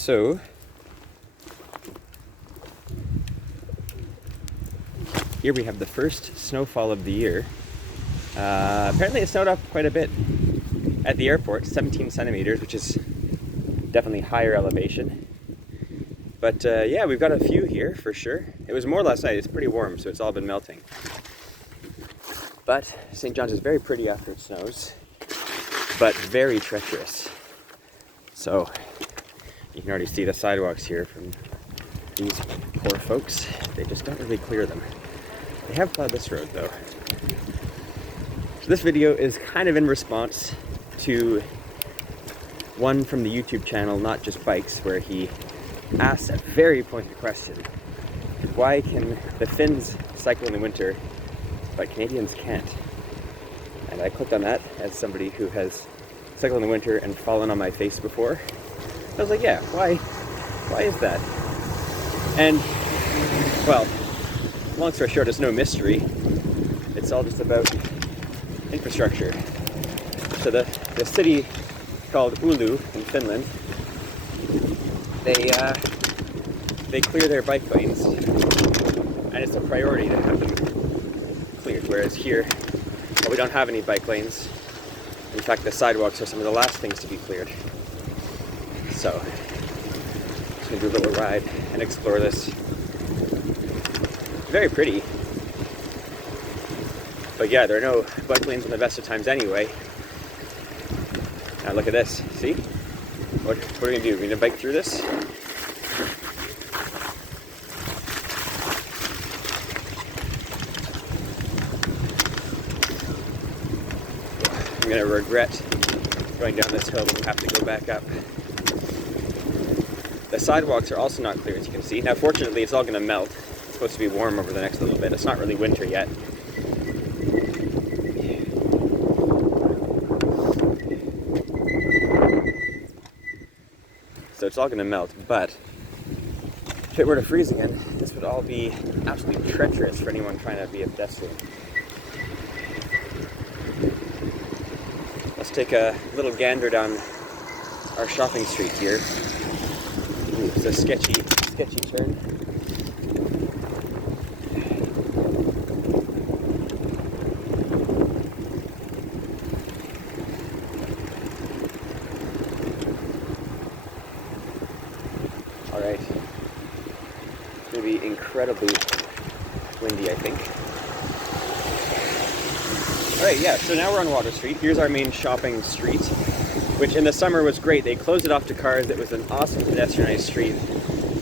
So here we have the first snowfall of the year. Apparently it snowed up quite a bit at the airport, 17 centimeters, which is definitely higher elevation. But yeah, we've got a few here for sure. It was more last night. It's pretty warm, so it's all been melting. But St. John's is very pretty after it snows, but very treacherous. So you can already see the sidewalks here from these poor folks. They just don't really clear them. They have plowed this road though. So this video is kind of in response to one from the YouTube channel, Not Just Bikes, where he asked a very pointed question. Why can the Finns cycle in the winter, but Canadians can't? And I clicked on that as somebody who has cycled in the winter and fallen on my face before. I was like, yeah, why is that? And, well, long story short, it's no mystery. It's all just about infrastructure. So the city called Oulu in Finland, they clear their bike lanes, and it's a priority to have them cleared. Whereas here, well, we don't have any bike lanes. In fact, the sidewalks are some of the last things to be cleared. So, just gonna do a little ride and explore this. Very pretty. But yeah, there are no bike lanes on the best of times anyway. Now look at this, see? What are we gonna do? We're gonna bike through this? I'm gonna regret going down this hill, but we'll have to go back up. The sidewalks are also not clear, as you can see. Now fortunately it's all gonna melt. It's supposed to be warm over the next little bit. It's not really winter yet. So it's all gonna melt, but if it were to freeze again, this would all be absolutely treacherous for anyone trying to be a pedestrian. Let's take a little gander down our shopping street here. Ooh, it's a sketchy turn. All right, it's gonna be incredibly windy, I think. All right, yeah, so now we're on Water Street. Here's our main shopping street, which in the summer was great. They closed it off to cars. It was an awesome pedestrianized street.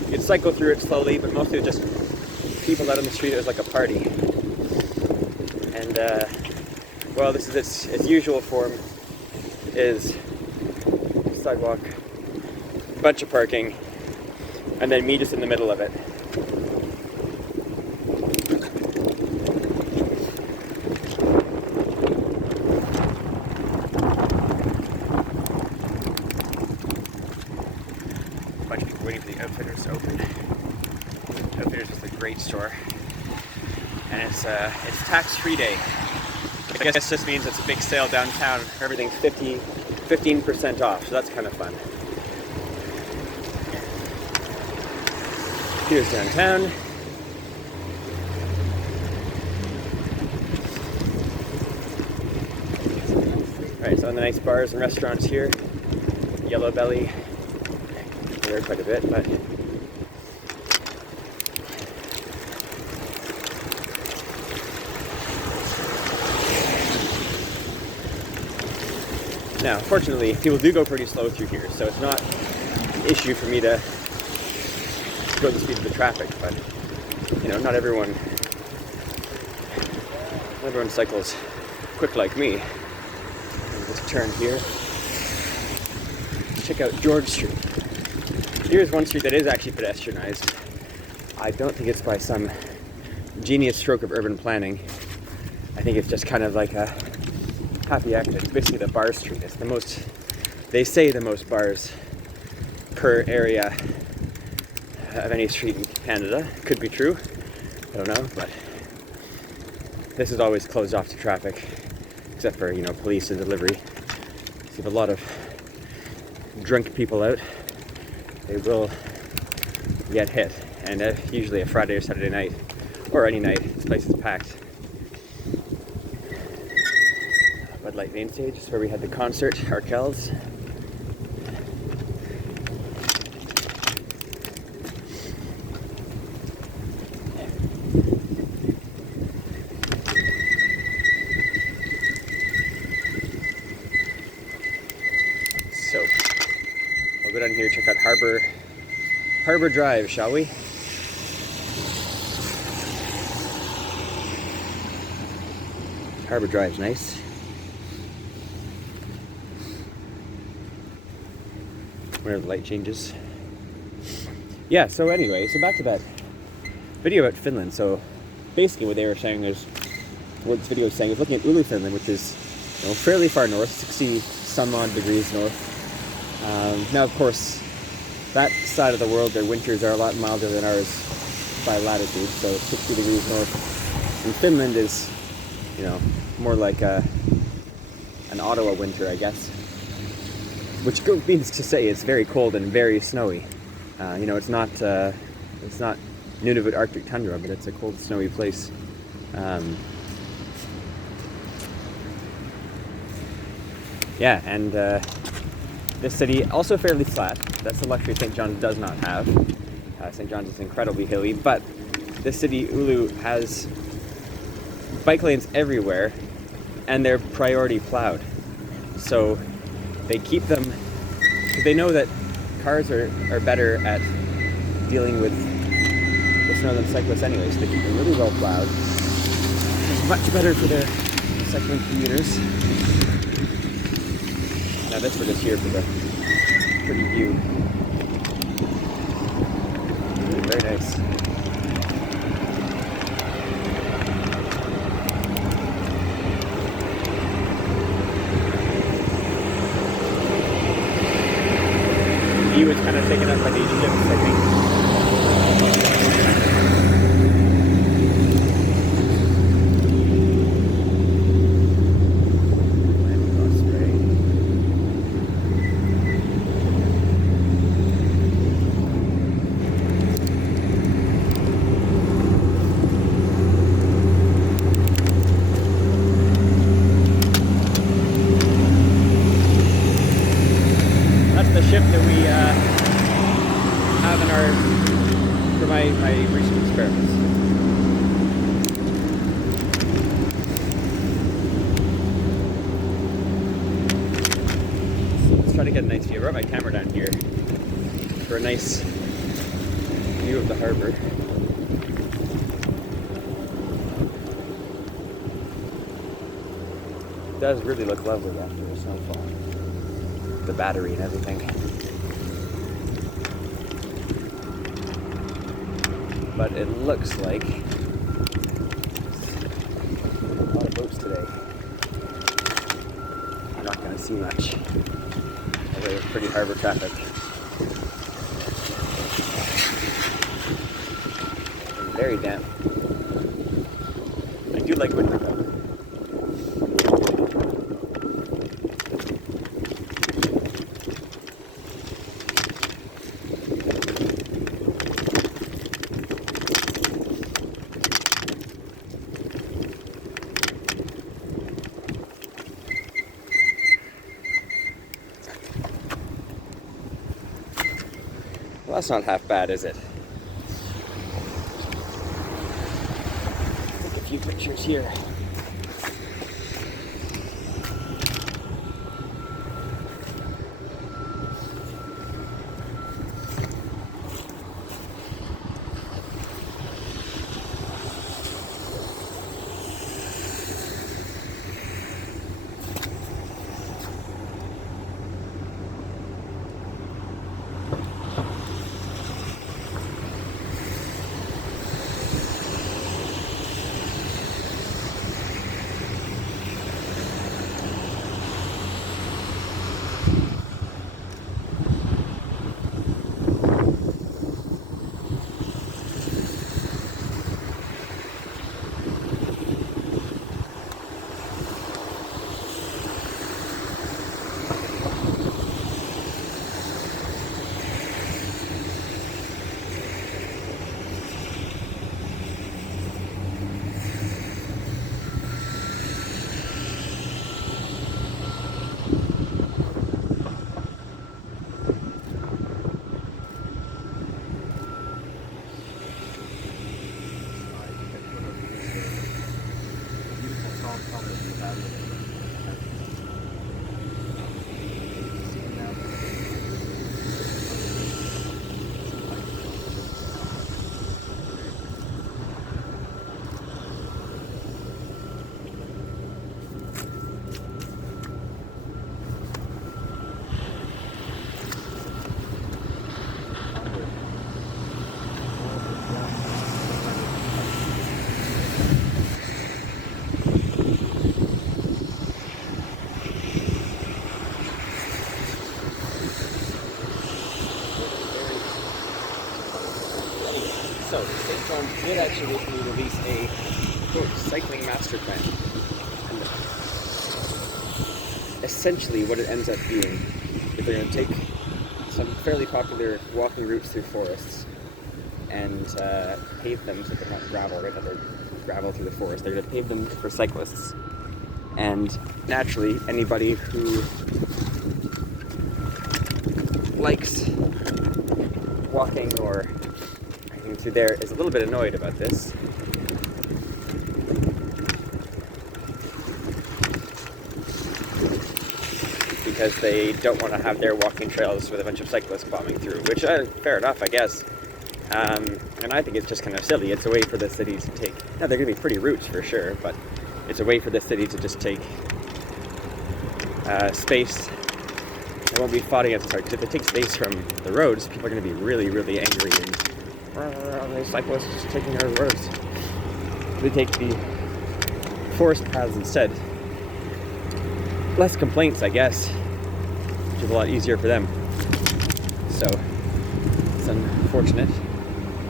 You'd cycle through it slowly, but mostly it was just people out on the street. It was like a party. And, well, this is its usual form, is sidewalk, bunch of parking, and then me just in the middle of it. A bunch of people waiting for the Outfitters to open. Outfitters is a great store, and it's tax-free day. I guess this means it's a big sale downtown. Everything's 15% off, so that's kind of fun. Here's downtown. Alright, so the nice bars and restaurants here. Yellow Belly. There quite a bit, but now, fortunately, people do go pretty slow through here, so it's not an issue for me to go the speed of the traffic, but you know, not everyone cycles quick like me. Just turn here. Let's check out George Street. Here's one street that is actually pedestrianized. I don't think it's by some genius stroke of urban planning. I think it's just kind of like a happy accident. It's basically the bar street. It's the most, they say the most bars per area of any street in Canada. Could be true, I don't know, but this is always closed off to traffic, except for, you know, police and delivery. So you have a lot of drunk people out they will get hit. And usually a Friday or Saturday night, or any night, this place is packed. Bud Light main stage is where we had the concert, Arkells. So, we'll go down here, check out Harbor Drive, shall we? Harbor Drive's nice. Where the light changes. Yeah, so anyway, so back to that video about Finland. So basically what they were saying is, what this video is saying is looking at Oulu, Finland, which is, you know, fairly far north, 60 some odd degrees north. Now of course, that side of the world, their winters are a lot milder than ours by latitude, so 60 degrees north. And Finland is, you know, more like an Ottawa winter, I guess. Which means to say it's very cold and very snowy. You know, it's not Nunavut Arctic tundra, but it's a cold, snowy place. Yeah, and this city also fairly flat. That's the luxury St. John's does not have. St. John's is incredibly hilly, but this city, Oulu, has bike lanes everywhere, and they're priority plowed. So they keep them, because they know that cars are better at dealing with the snow than cyclists anyway, so they keep them really well plowed. It's much better for their cycling commuters. Now this, we're just here for the pretty view. Very nice. He was kind of taken up by these ships, I think. Ship that we have in for my research experiments. So let's try to get a nice view. I brought my camera down here for a nice view of the harbor. It does really look lovely after the snowfall. The battery and everything. But it looks like a lot of boats today. I'm not going to see much. There's pretty harbor traffic. And very damp. I do like winter though. Well, that's not half bad, is it? Take a few pictures here. So, St. John's did actually recently release a, quote, cycling master plan. And essentially what it ends up being is they're going to take some fairly popular walking routes through forests and pave them so they're not gravel, right? That they're gravel through the forest. They're going to pave them for cyclists. And naturally, anybody who likes walking or hiking through there is a little bit annoyed about this. Because they don't want to have their walking trails with a bunch of cyclists bombing through, which, fair enough, I guess. And I think it's just kind of silly. It's a way for the city to take, now they're going to be pretty routes for sure, but it's a way for the city to just take space. They won't be fighting at the start, because if they take space from the roads, people are going to be really, really angry and the cyclists just taking our roads. They take the forest paths instead. Less complaints, I guess, which is a lot easier for them. So it's unfortunate.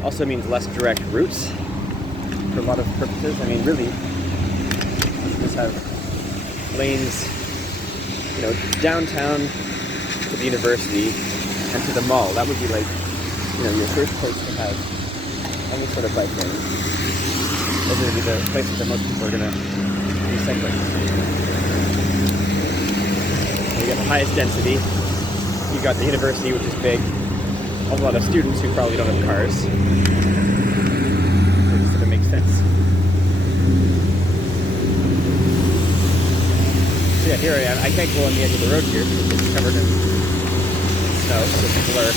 Also means less direct routes for a lot of purposes. I mean, really, you just have lanes, you know, downtown to the university and to the mall. That would be like, you know, your first place to have any sort of bike lane. Those are going to be the places that most people are going to be cycling. You got the highest density. You got the university, which is big. A lot of students who probably don't have cars. So it sort of makes sense. So yeah, here I am. I can't go on the edge of the road here because it's covered in snow. So people are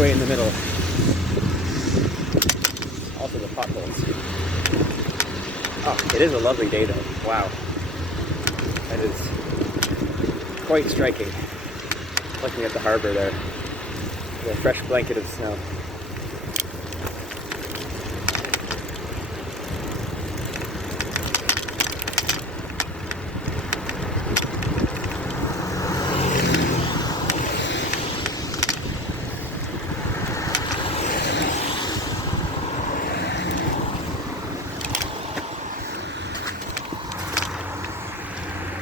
way in the middle. Also the potholes. Oh, it is a lovely day though. Wow. That is quite striking. Looking at the harbor there, with a fresh blanket of snow.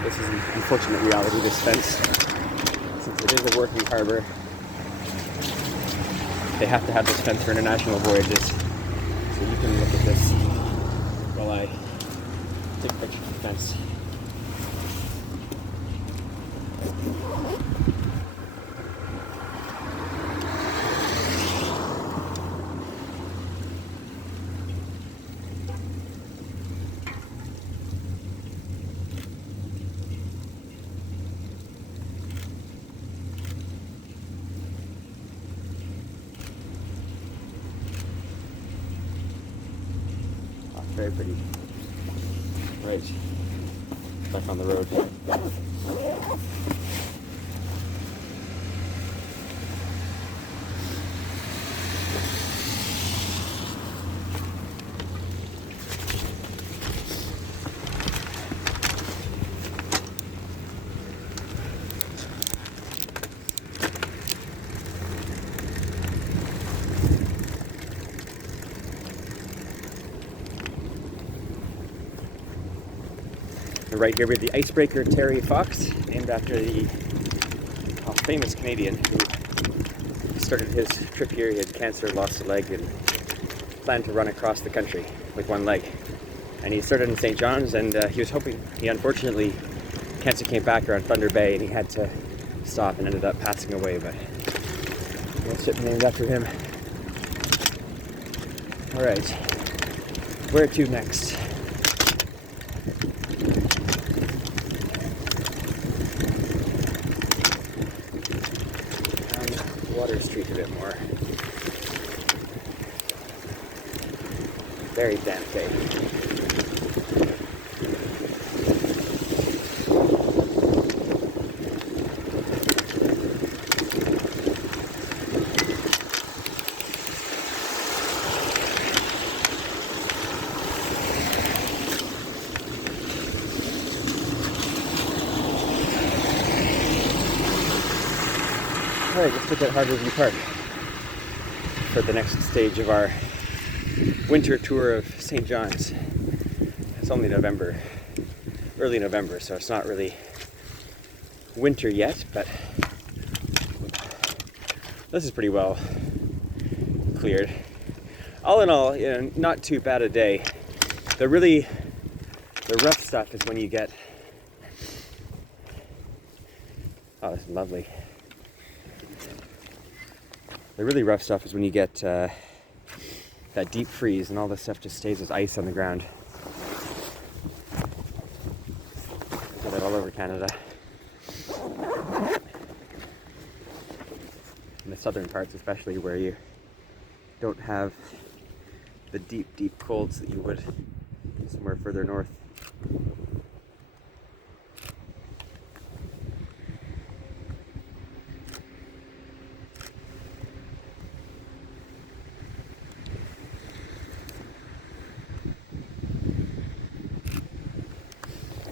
This is an unfortunate reality, this fence. Since it is a working harbor, they have to have this fence for international voyages. So you can look at this while I take pictures of the fence. Very pretty. Right. Back on the road. Right here with the icebreaker Terry Fox, named after the famous Canadian who started his trip here. He had cancer, lost a leg, and planned to run across the country with one leg. And he started in St. John's, and he was hoping, unfortunately, cancer came back around Thunder Bay, and he had to stop and ended up passing away, but it's named after him. All right, where to next? Water Street a bit more. Very damp day. Alright, let's look at Harborview Park. for the next stage of our winter tour of St. John's. It's only November, early November, so it's not really winter yet, but this is pretty well cleared. All in all, you know, not too bad a day. The rough stuff is when you get, oh, this is lovely. The really rough stuff is when you get that deep freeze and all this stuff just stays as ice on the ground. Get it all over Canada. In the southern parts especially, where you don't have the deep, deep colds that you would somewhere further north.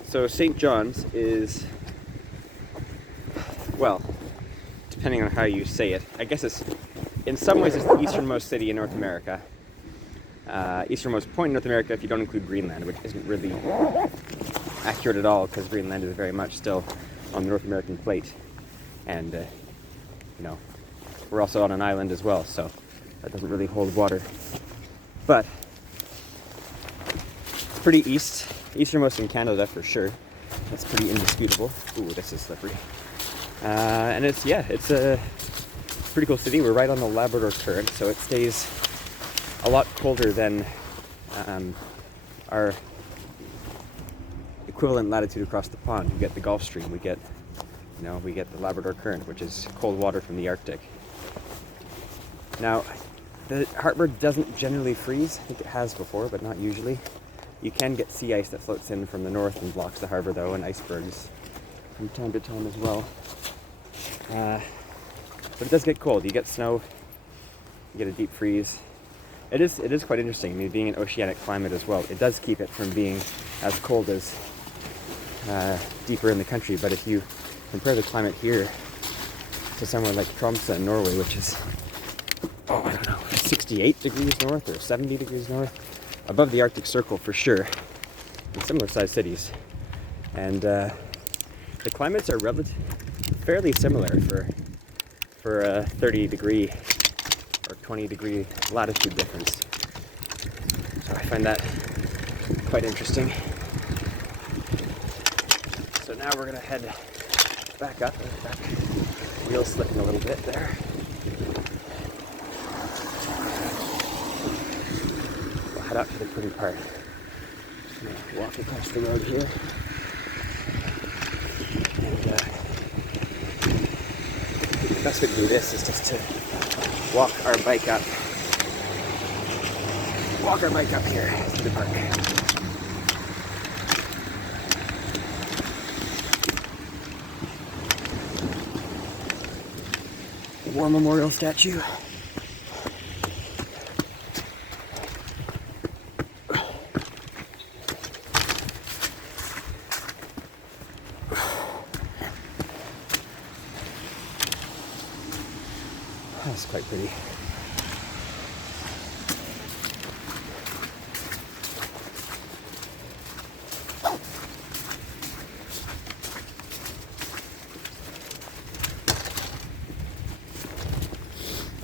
So St. John's is, well, depending on how you say it, I guess it's, in some ways it's the easternmost city in North America. Easternmost point in North America if you don't include Greenland, which isn't really accurate at all because Greenland is very much still on the North American plate. And, you know, we're also on an island as well, so that doesn't really hold water. But it's pretty easternmost in Canada for sure. That's pretty indisputable. Ooh, this is slippery. And it's a pretty cool city. We're right on the Labrador Current, so it stays a lot colder than our equivalent latitude across the pond. We get the Gulf Stream. We get the Labrador Current, which is cold water from the Arctic. Now, the harbor doesn't generally freeze. I think it has before, but not usually. You can get sea ice that floats in from the north and blocks the harbor, though, and icebergs from time to time as well. But it does get cold. You get snow, you get a deep freeze. It is quite interesting. I mean, being an oceanic climate as well, it does keep it from being as cold as deeper in the country. But if you compare the climate here to somewhere like Tromsø in Norway, which is, I don't know, 68 degrees north or 70 degrees north, above the Arctic Circle for sure, in similar sized cities. And the climates are fairly similar for a 30 degree or 20 degree latitude difference. So I find that quite interesting. So now we're gonna head back up. Back wheel slipping a little bit there. We'll head out to the pretty part. Just gonna walk across the road here. And the best way to do this is just to walk our bike up here to the park. War Memorial statue. That's quite pretty.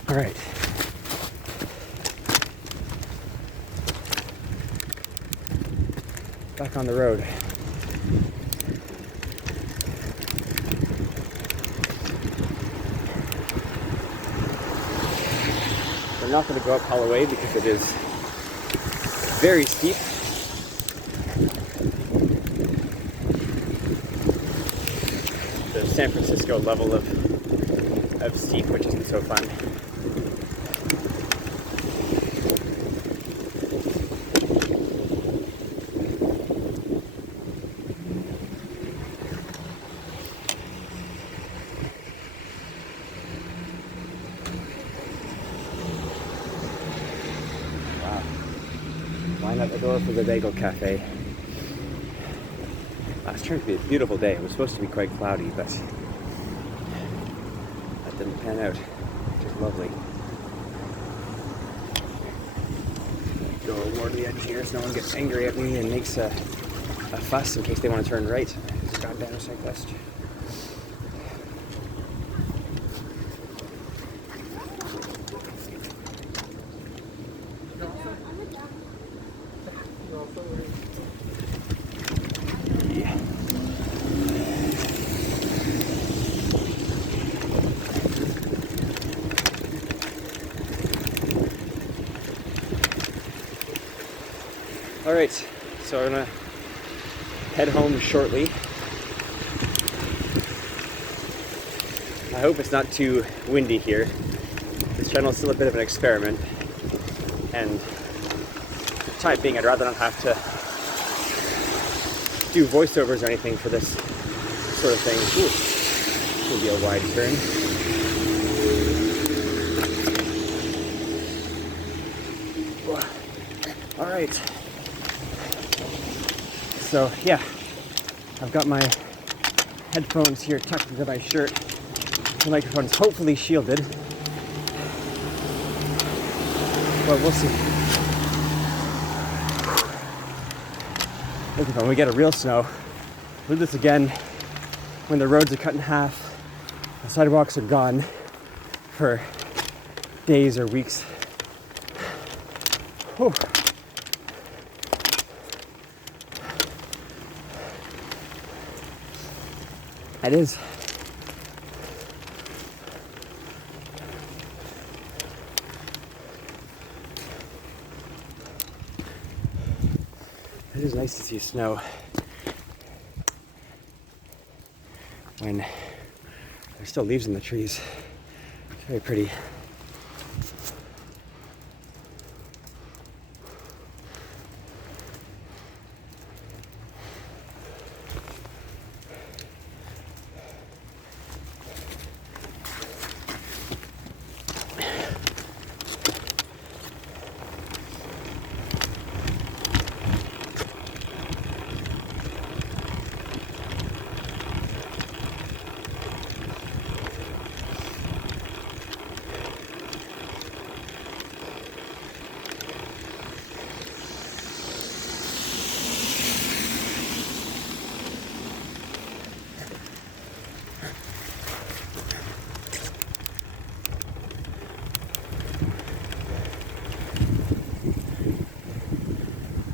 All right. Back on the road. We're not going to go up Holloway because it is very steep. The San Francisco level of steep, which isn't so fun. Line at the door for the Bagel Cafe. It's turned to be a beautiful day. It was supposed to be quite cloudy, but that didn't pan out. Which is lovely. Go more to the edge here so no one gets angry at me and makes a fuss in case they want to turn right. This goddamn cyclist. Yeah. All right, so I'm gonna head home shortly. I hope it's not too windy here. This channel is still a bit of an experiment, and for the time being, I'd rather not have to do voiceovers or anything for this sort of thing. Ooh, this will be a wide turn. All right. So yeah, I've got my headphones here tucked into my shirt. The microphone's hopefully shielded. Well, we'll see. Look, when we get a real snow, we'll do this again when the roads are cut in half, the sidewalks are gone for days or weeks. Whew. It is. It is nice to see snow when there's still leaves in the trees. It's very pretty.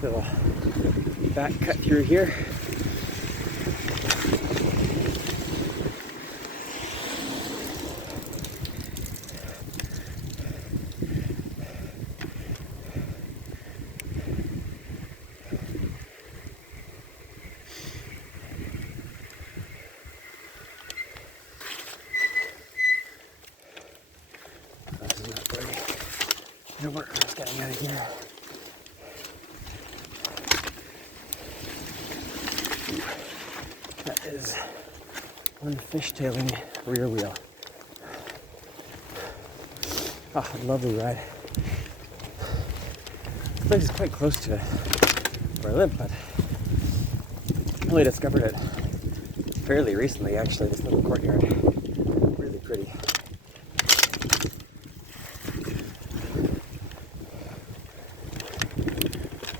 Little back cut through here. This is not working. No work is getting out of here. That is one fishtailing rear wheel. Oh, lovely ride. This place is quite close to where I live, but I only discovered it fairly recently, actually, this little courtyard. Really pretty.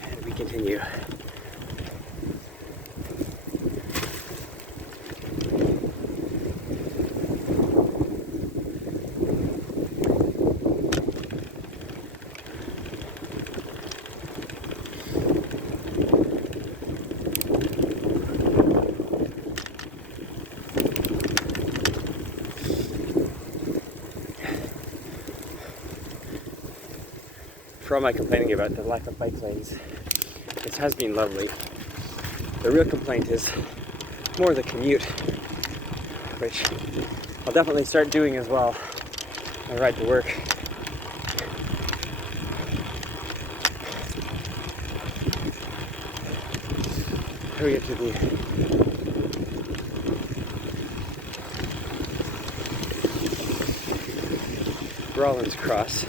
And we continue. For all my complaining about the lack of bike lanes, this has been lovely. The real complaint is more the commute, which I'll definitely start doing as well. I ride to work. Here we get to the Rollins Cross.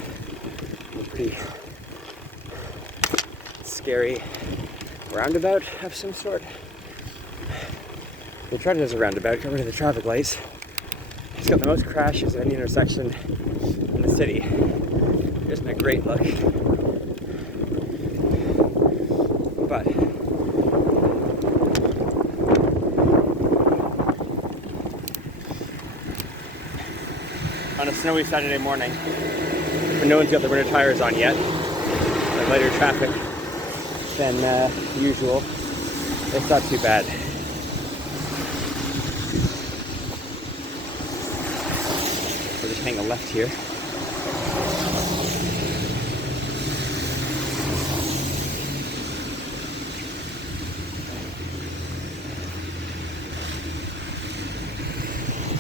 A pretty scary roundabout of some sort. They tried it as a roundabout, got rid of the traffic lights. It's got the most crashes at any intersection in the city. It isn't a great look. but on a snowy Saturday morning, when no one's got their winter tires on yet, and lighter traffic than usual, it's not too bad. We'll just hang a left here.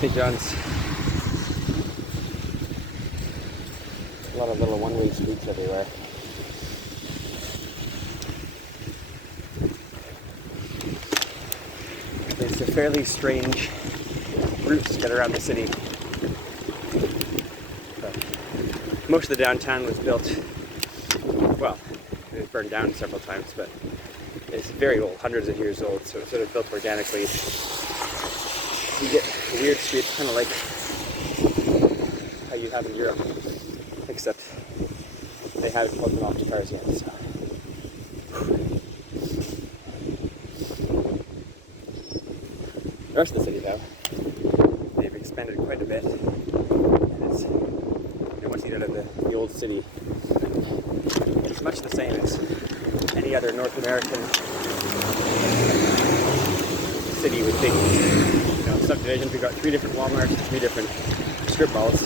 St. John's. A lot of little one-way streets everywhere. It's a fairly strange route to get around the city. But most of the downtown was built, well, it was burned down several times, but it's very old, hundreds of years old, so it's sort of built organically. You get weird streets, kind of like how you have in Europe, except they haven't plugged them off the cars yet, so. The rest of the city, though, they've expanded quite a bit, and it's, once you get out of the old city, it's much the same as any other North American city with big, subdivisions. We've got 3 different Walmarts, 3 different strip malls,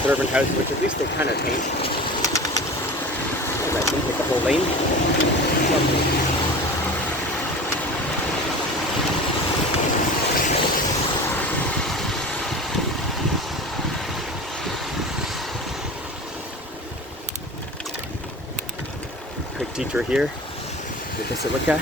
suburban houses, which at least they kind of paint. I think take the whole lane. Quick detour here to the Basilica.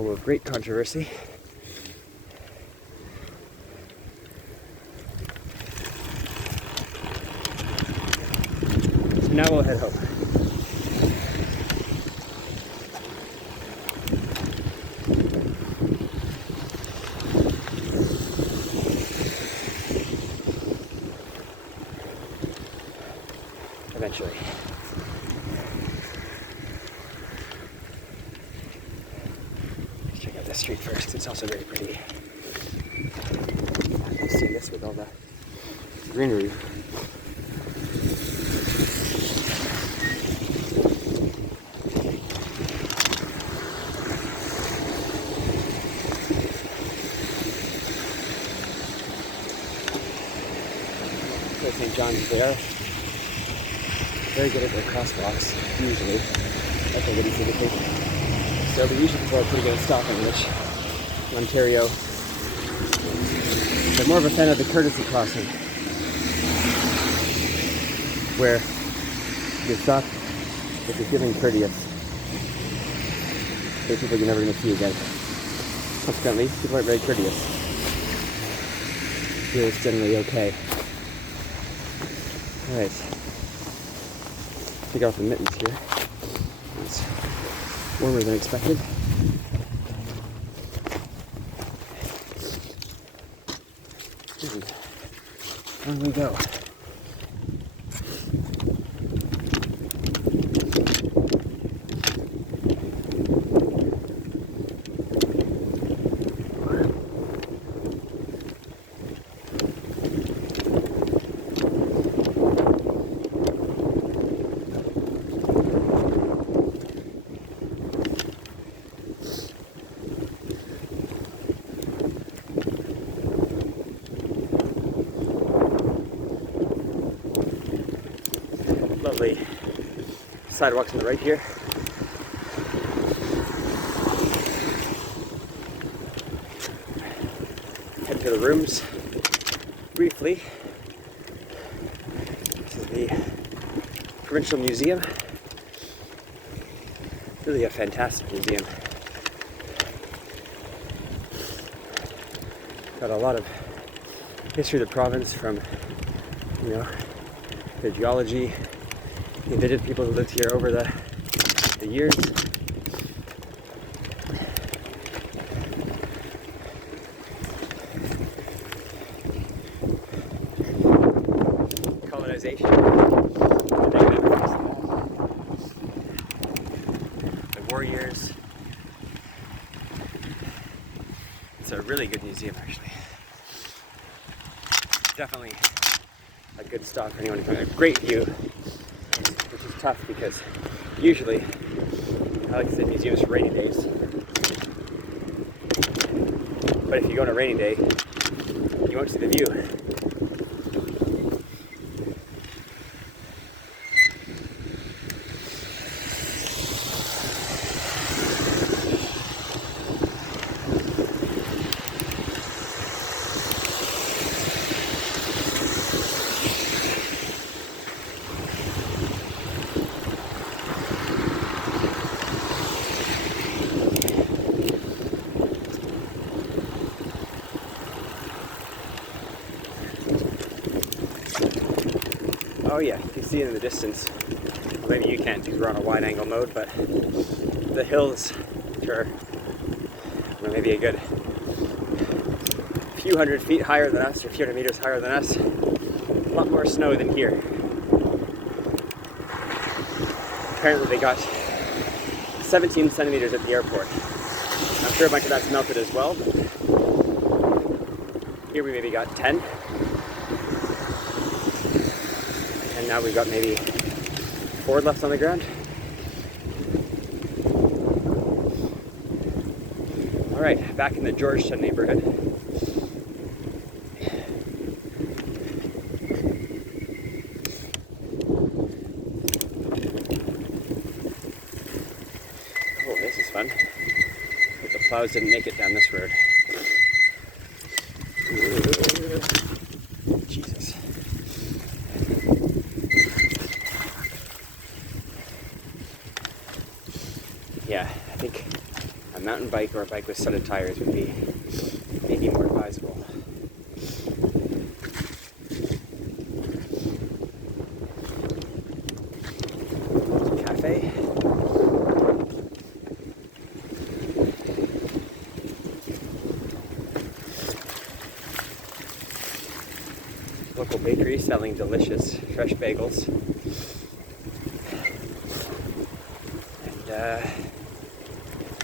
Of great controversy. So now we'll head home. Eventually. This street first, 'cause it's also very pretty. Let's see this with all the greenery. So St. John's there. Very good at their crosswalks, usually. That's a really good thing. So the usually people are pretty good at stopping, which in Ontario, they're more of a fan of the courtesy crossing, where you stop if you're feeling courteous. They're people you're never going to see again. Consequently, people aren't very courteous. Here it's generally okay. Alright. Take off the mittens here. It's warmer than expected. And on we go. Lovely sidewalks on the right here. Head to the rooms briefly. This is the Provincial Museum. Really a fantastic museum. Got a lot of history of the province from, you know, the geology, the indigenous people who lived here over the years. Colonization, the negative effects of that, the war years. It's a really good museum, actually. Definitely a good stop for anyone to come. A great view, which is tough because usually I like to say museums for rainy days. But if you go on a rainy day, you won't see the view. Oh yeah, you can see it in the distance. Well, maybe you can't because we're on a wide angle mode, but the hills, which are maybe a good few hundred feet higher than us, or a few hundred meters higher than us, a lot more snow than here. Apparently they got 17 centimeters at the airport. I'm sure a bunch of that's melted as well. Here we maybe got 10. And now we've got maybe 4 left on the ground. All right, back in the Georgetown neighborhood. Oh, this is fun. But the plows didn't make it down this road. Jesus. Yeah, I think a mountain bike or a bike with studded tires would be maybe more advisable. Cafe. Local bakery selling delicious fresh bagels. And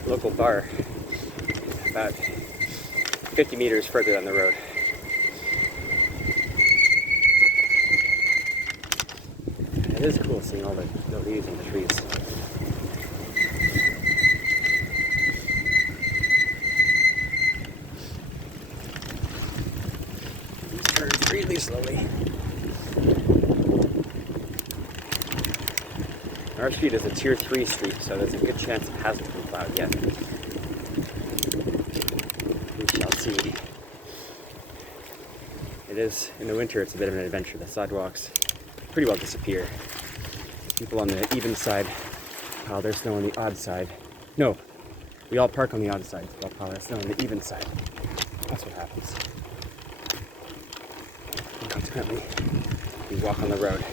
local bar about 50 meters further down the road. It is cool seeing all the leaves on the trees. Turn really slowly. Our street is a tier 3 street, so there's a good chance it hasn't been plowed yet. We shall see. It is, in the winter, it's a bit of an adventure. The sidewalks pretty well disappear. People on the even side pile their snow on the odd side. No, we all park on the odd side, so they'll pile their snow on the even side. That's what happens. And consequently, we walk on the road.